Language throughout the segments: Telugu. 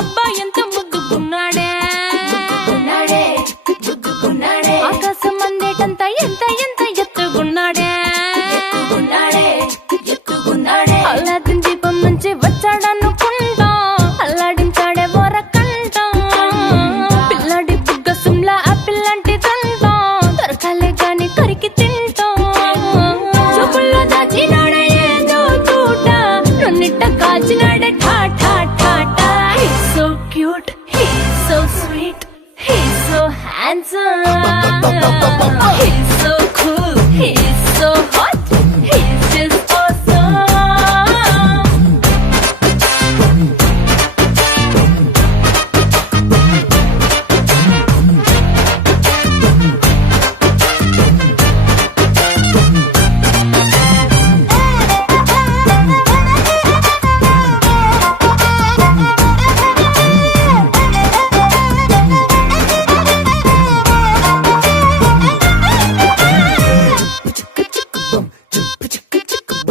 అబ్బాయి ఎంత ముద్దుకున్నాడే ఆకాశం అందేటంత ఎంత ఎంత ఎత్తుకున్నాడే అల్లాదిన్ దీపం నుంచి వచ్చాడనుకుంటా అల్లాడించాడే వరకంట పిల్లడి బుగ్గ సిమ్లా ఆపిల్ లాంటి దంట దొరకాలే గాని కరికి తింటా చూపుల్లో దాచినాడే ఏదో తూట నన్నిట్ట కాచినాడే ఠా ఠా ఠా ఠా He's so cute, he's so sweet, he's so handsome, he's so cool, he's so hot, he's just awesome.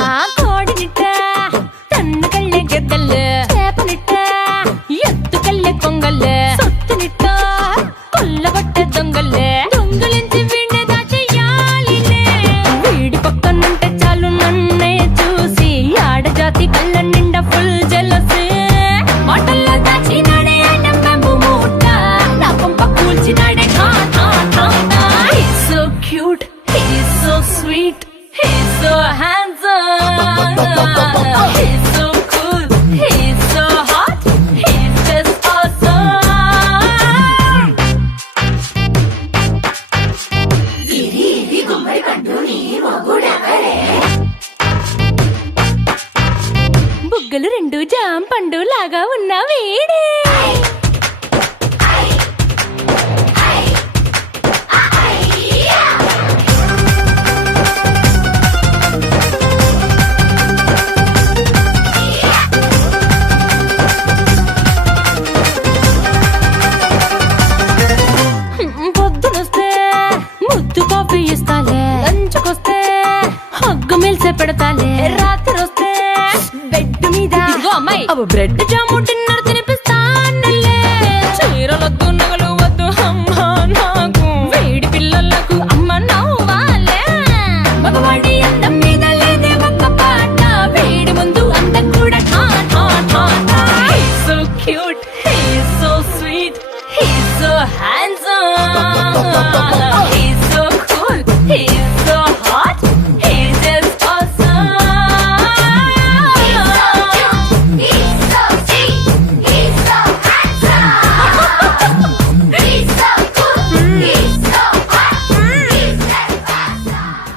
ఆ కోడినిట్ట తన్ను కళ్ళే గెద్దల్లు చేపనిట్ట ఎత్తు కళ్ళే కొంగల్లే సొత్తునిట్ట కొల్లగొట్టే దొంగల్లే దొంగలించి వీణ్ణి దాచేయాలిలే వీడి పక్కనుంటే చాలు నన్నే చూసి ఆడజాతి కళ్ళ నిండా ఫుల్ జెలసీ మాటల్లో దాచినాడే ఐటమ్ బాంబు మూట నా పంప కూల్చినాడే ఠా ఠా ఠా ఠా He's so cute, he's so sweet, he's so handsome, he's so cool, he's so hot, he's just awesome. బుగ్గలు రెండు జాం పండు లాగా ఉన్న వీడే పొద్దునొస్తే ముద్దు కాఫీ ఇస్తాలే లంచ్కొస్తే హగ్గు మిల్సే పెడతాలే రాత్రి వస్తే బెడ్ మీద అమ్మాయి అవి బ్రెడ్ జాము డిన్నర్ తినిపిస్తానులే చీరలొద్దు